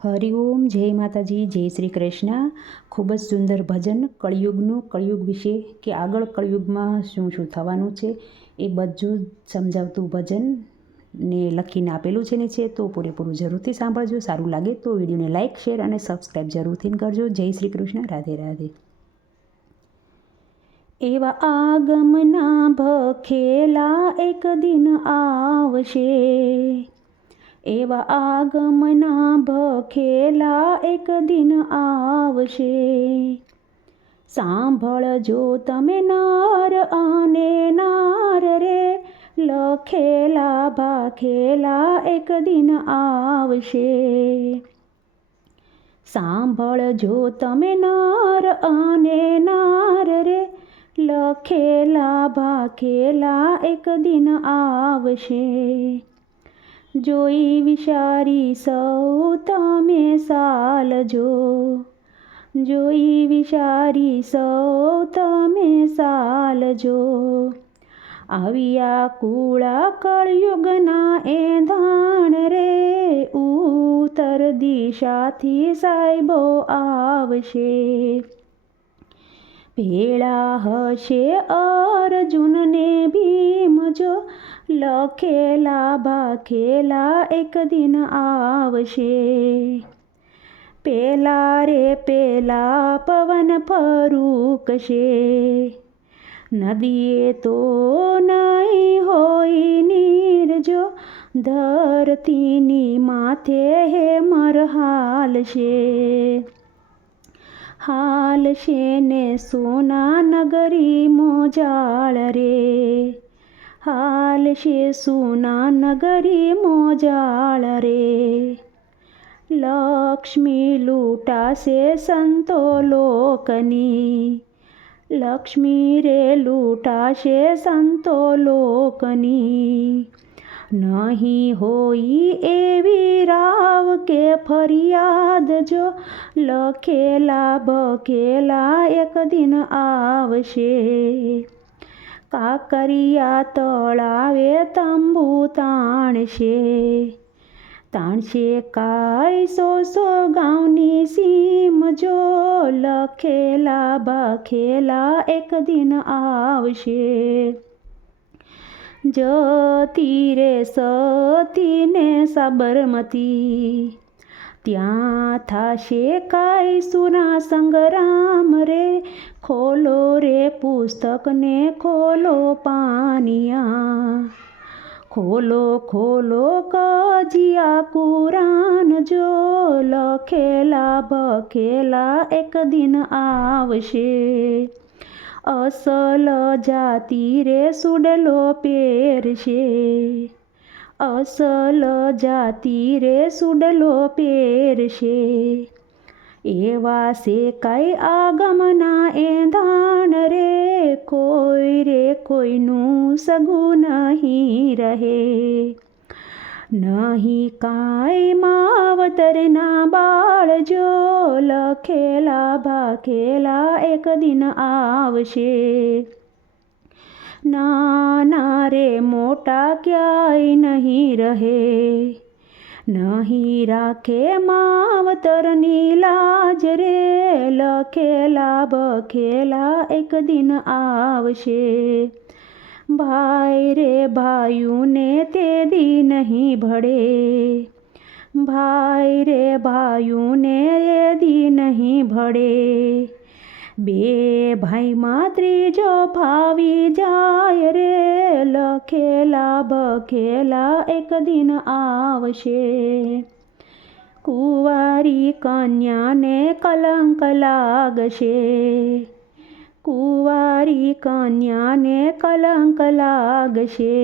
હરિઓમ, જય માતાજી, જય શ્રી કૃષ્ણ. ખૂબ જ સુંદર ભજન કળિયુગનું, કળિયુગ વિશે કે આગળ કળિયુગમાં શું શું થવાનું છે એ બધું સમજાવતું ભજન ને લખીને આપેલું છે નીચે. તો પૂરેપૂરું જરૂરથી સાંભળજો. સારું લાગે તો વિડીયોને લાઇક, શેર અને સબસ્ક્રાઈબ જરૂરથી કરજો. જય શ્રી કૃષ્ણ. રાધે રાધે. એવા આગમના ભખેલા એક દિન આવશે, એવા આગમના ભખેલા એક દિન આવશે. સાંભળજો તમે નર અને નાર રે, લખેલા ભાખેલા એક દિન આવશે. સાંભળજો તમે નર અને નાર રે, લખેલા ભાખેલા એક દિન આવશે. જોઈ વિચારી સૌ તમે સાલજો, જોઈ વિચારી સૌ તમે સાલજો. આવ્યા કુળા કળયુગના એંધાણ રે, ઉત્તર દિશાથી સાહેબો આવશે. ભેળા હશે અર્જુનને ભીમ જો, લખેલા ભાખેલા એક દિન આવશે. પેલા રે પેલા પવન ફરૂકશે, નદીએ તો નહીં હોય નીર જો, ધરતીની માથે હેમર હાલશે. હાલશે ને સોના નગરી મોજાળ રે, હાલશે સોના નગરી મોજાળ રે. લક્ષ્મી લૂંટાશે સંતો લોકની, લક્ષ્મી રે લૂંટાશે સંતો લોકની. નહીં હોય એવી રાવ કે ફરિયાદ જો, લખેલા ભખેલા એક દિન આવશે. કાંકરિયા તળાવે તંબુ તાણશે, તાણશે કાંઈ સો ગાંવની સીમ જો, લખેલા ભાખેલા એક દિન આવશે. જતી રે સતી ને સાબરમતી, ત્યાં થાશે કાંઈ સુના સંગ્રામ રે. ખોલો રે પુસ્તકને ખોલો પાનિયા, ખોલો ખોલો કજિયા કુરાન જો, લખેલા ભખેલા એક દિન આવશે. અસલ જાતિ રે સુડલો પહેરશે, અસલ જાતિ રે સુડલો પહેરશે. એવા છે કાંઈ આગમના એંધાણ રે, કોઈ રે કોઈનું સગું નહીં રહે. નહીં કાંઈ માવતરના બાળ જો, લખેલા ભાખેલા એક દિન આવશે. નાના રે મોટા ક્યાંય નહીં રહે, નહીં રાખે માવતરની લાજ રે, લખેલા ભખેલા એક દિન આવશે. ભાઈ રે ભાઈઓને તે દી નહીં ભળે, ભાઈ રે ભાઈઓને એ દી નહીં ભળે. બે ભાઈમાં ત્રીજો ફાવી જાય રે, લખેલા ભખેલા એક દિન આવશે. કુંવારી કન્યાને કલંક લાગશે, કુંવારી કન્યાને કલંક લાગશે.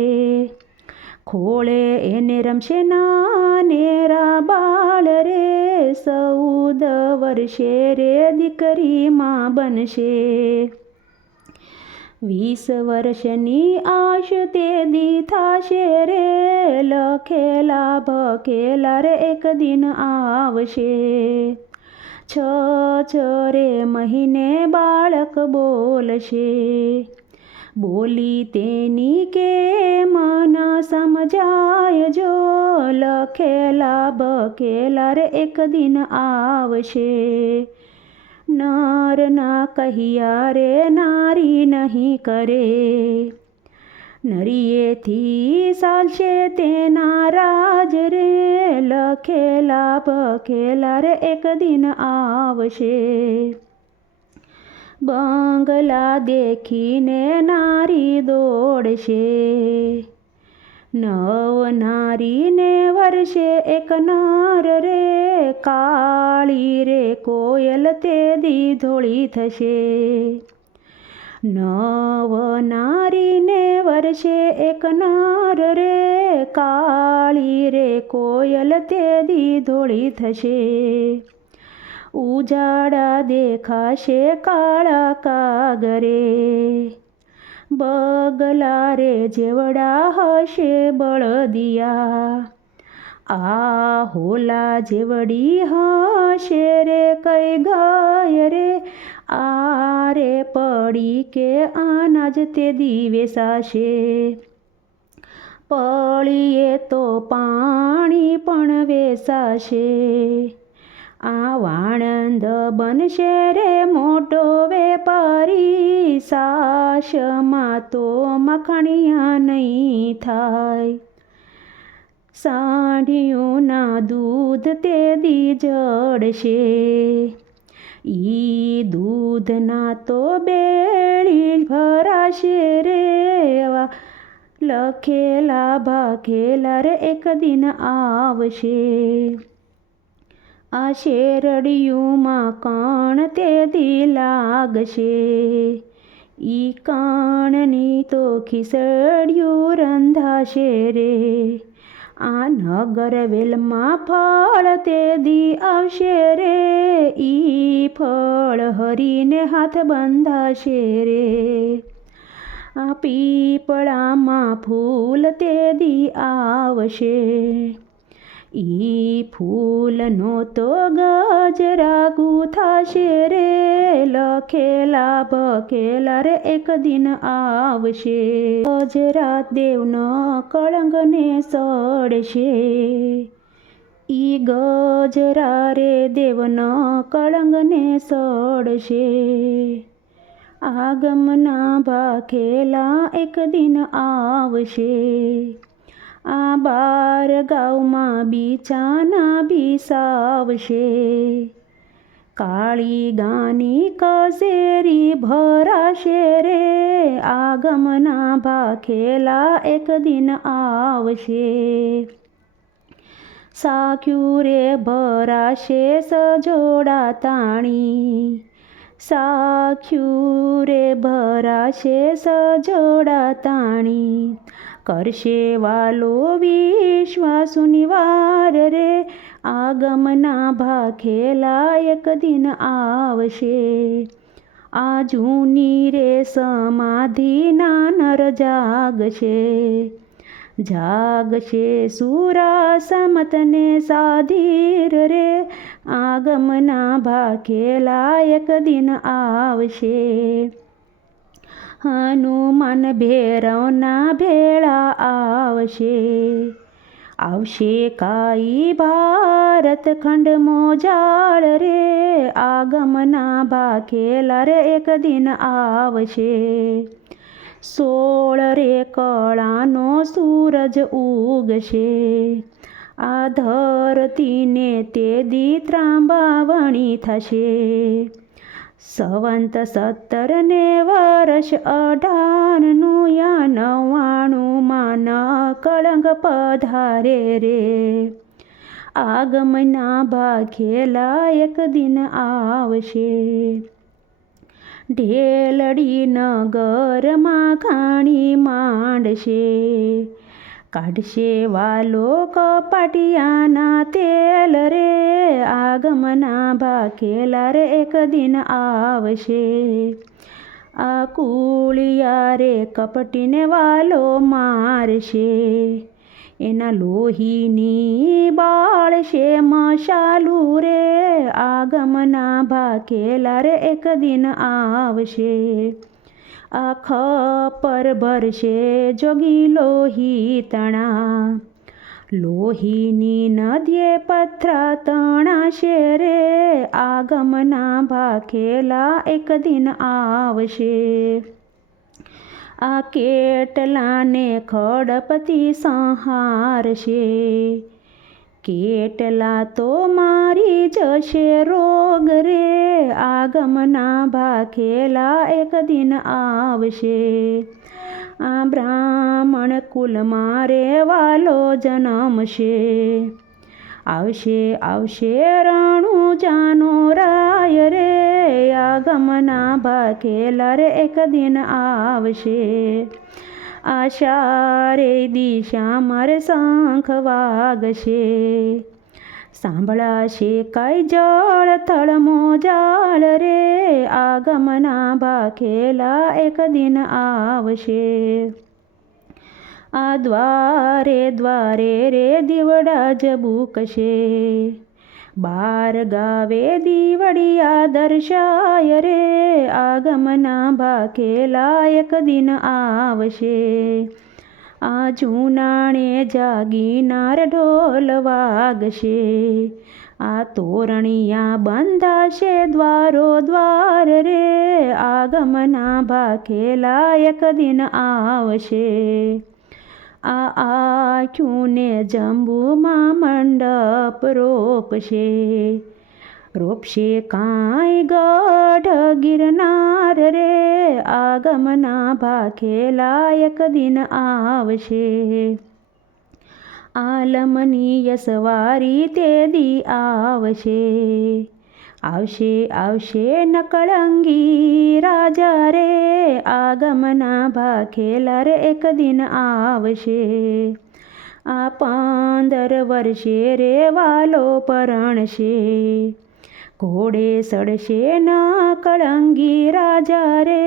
ખોળે એને રમશે નાનેરા બાળ રે, 14 વર્ષે રે દીકરીમાં બનશે. 20 વર્ષની આશ તે દી થાશે રે, લખેલા ભખેલા રે એક દિન આવશે. 6 રે મહિને બાળક બોલશે, બોલી તેની કે મન સમજાય જો, લખેલા બકેલા રે એક દિન આવશે. નર ના કહ્યા રે નારી નહીં કરે, નરીએથી ચાલશે તેના રાજ રે, લખેલા બકેલા રે એક દિન આવશે. બંગલા દેખીને નારી દોડશે, નવ નારીને વર્ષે એક નર રે, કાળી રે કોયલ તે દી ધોળી થશે. નવ નારીને વર્ષે એક નર રે, કાળી રે કોયલ તે દી ધોળી થશે. ઉજાડા દેખાશે કાળા કાગરે, બગલા રે જેવડા હશે બળદિયા. આ હોલા જેવડી હશે રે કઈ ગાય રે, આ રે પડી કે અનાજ તે દી વેચાશે. પળીએ તો પાણી પણ વેચાશે, આ વાણંદ બનશે રે મોટો વેપારી, સાસમાં તો મખણિયા નહીં થાય. સાંઢિયુંના દૂધ તે દી જડશે, ઈ દૂધના તો બેળી ભરાશે રે, લખેલા ભાખેલા રે એક દિન આવશે. આ શેરડિયુંમાં કણ તે દી લાગશે, ઈ કણની તો ખીસડિયું રંધાશે રે. આ નગર વેલમાં ફળ તે દી આવશે રે, ઈ ફળ હરીને હાથ બંધાશે રે. આ પીપળામાં ફૂલ તે દી આવશે, ઈ ફૂલનો તો ગજરા ગૂંથાશે રે, લખેલા બકેલા રે એક દિન આવશે. ગજરા દેવનો કળંગને સડશે, ઈ ગજરા રે દેવનો કળંગને સડશે. આગમના ભાખેલા એક દિન આવશે, આ 12 ગાઉમાં બીચાના બીસાવશે. કાળી ગાની કસેરી ભરાશે રે, આગમના ભાખેલા એક દિન આવશે. સાખ્યું રે ભરાશે સજોડા તાણી, સાખ્યું રે ભરાશે સજોડા તાણી. કરશે વાલો વિશ્વાસુની વાર રે, આગમના ભાખેલા એક દિન આવશે. આ જૂની રે સમાધિના નર જાગશે, જાગશે સુરા સમતને સાધીર રે, આગમના ભાખેલા એક દિન આવશે. હનુમાન ભૈરવના ભેળા આવશે, આવશે કાઈ ભારત ખંડ મોજાળ રે, આગમના ભાખેલા રે એક દિન આવશે. 16 રે કળાનો સૂરજ ઉગશે, આ ધરતીને તે દી ત્રાંબાવણી થશે. સંવંત 17 ને વર્ષ 18નું યા 99માં કળંગ પધારે રે, આગમના ભાખેલા એક દિન આવશે. ઢેલડી નગરમાં ઘાણી માંડશે, કાઢશે વાલો કપાટિયાના તેલ રે, આગમના ભાખેલા રે એક દિન આવશે. આ કુળિયા રે કપટીને વાલો મારશે, એના લોહીની બાળશે મશાલું રે, આગમના ભાખેલા રે એક દિન આવશે. આખ પર ભરશે જોગી લોહી તણા, લોહીની નદીએ પથરા તણાશે રે, આગમના ભાખેલા એક દિન આવશે. આ કેટલાને ખડપતિ સંહારશે, કેટલા તો મારી જશે રોગ રે, આગમના ભાખેલા એક દિન આવશે. આ બ્રાહ્મણ કુલમાં રેવાલો જન્મશે, આવશે આવશે રણુજાનો રાય રે, આગમના ભાખેલા રે એક દિન આવશે. આશારે દિશા મારે શંખ વાગશે, સાંભળાશે કાંઈ જળ થળમો જાળ રે, આગમના ભાખેલા એક દિન આવશે. આ દ્વારે દ્વારે રે દીવડા જબૂકશે, બાર ગાવે દીવડિયા દર્શાય રે, આગમના ભાખેલા એક દિન આવશે. આ જૂનાણે જાગીનાર ઢોલ વાગશે, આ તોરણિયા બંધાશે દ્વારો દ્વાર રે, આગમના ભાખેલા એક દિન આવશે. આ આખ્યુંને જંબુમાં મંડપ રોપશે, રોપશે કાંઈ ગઢ ગિરનાર રે, આગમના ભાખેલા એક દિન આવશે. આલમની યસવારી તે દી આવશે, આવશે આવશે નકળંગી રાજા રે, આગમના ભાખેલા રે એક દિન આવશે. આ 15 વર્ષે રે વાલો પરણશે, ઘોડે સડશે નકળંગી રાજા રે,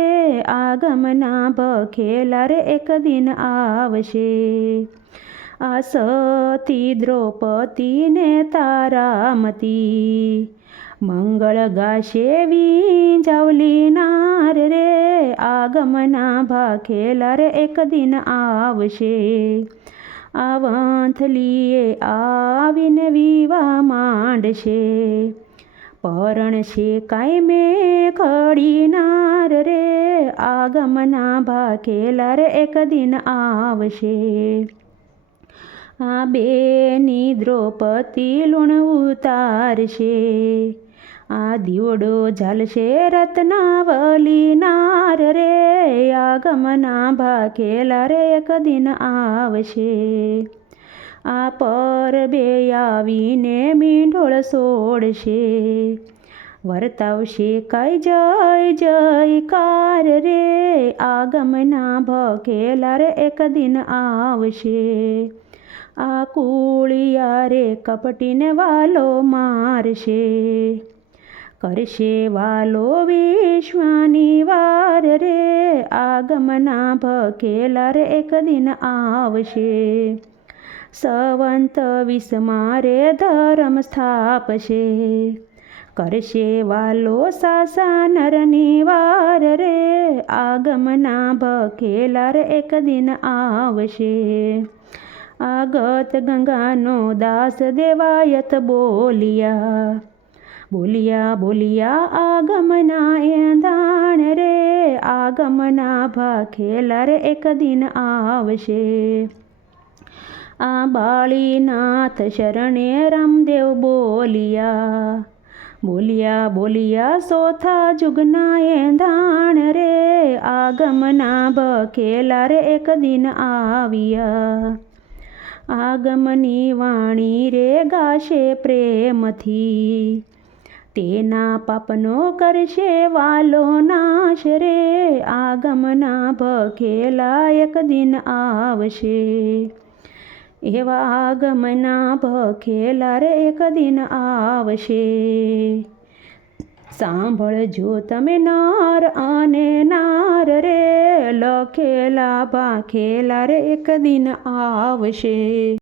આગમના ભાખેલા રે એક દિન આવશે. આ સતી દ્રૌપદીને તારામતી, મંગળ ગાશે વિંજાવલી નાર રે, આગમના ભાખેલા રે એક દિન આવશે. આ વંથલીએ આવીને વિવાહ માંડશે, પરણશે કાંઈ મેઘડી નાર રે, આગમના ભાખેલા રે એક દિન આવશે. આ બેની દ્રૌપદી લુણ ઉતારશે, આ દીવડો ઝાલશે રત્નાવલી નાર રે, આગમના ભાખેલા રે એક દિન આવશે. આ પર બે આવીને મીંઢોળ સોડશે, વર્તાવશે કાંઈ જય જયકાર રે, આગમના ભાખેલા રે એક દિન આવશે. આ કુળિયા રે કપટીને વાલો મારશે, કરશે વાલો વિશ્વાની વાર રે, આગમના ભાખેલા રે એક દિન આવશે. સંવંત 20 રે ધર્મ સ્થાપશે, કરશે વાલો સાસનરની વાર રે, આગમના ભાખેલા રે એક દિન આવશે. આગત ગંગાનો દાસ દેવાયત બોલિયા, બોલિયા બોલિયા આગમના એંધાણ રે, આગમના ભાખેલા રે એક દિન આવશે. આ બાળીનાથ શરણે રામદેવ બોલિયા, બોલિયા બોલિયા ચોથા જુગના એંધાણ રે, આગમના ભાખેલા રે એક દિન આવ્યા. આગમની વાણી રે ગાશે પ્રેમથી, તેના પાપનો કરશે વાલો નાશ રે, આગમના ભાખેલા એક દિન આવશે. એવા આગમના ભાખેલા રે એક દિન આવશે. સાંભળજો તમે નર અને નાર રે, લખેલા ભાખેલા રે એક દિન આવશે.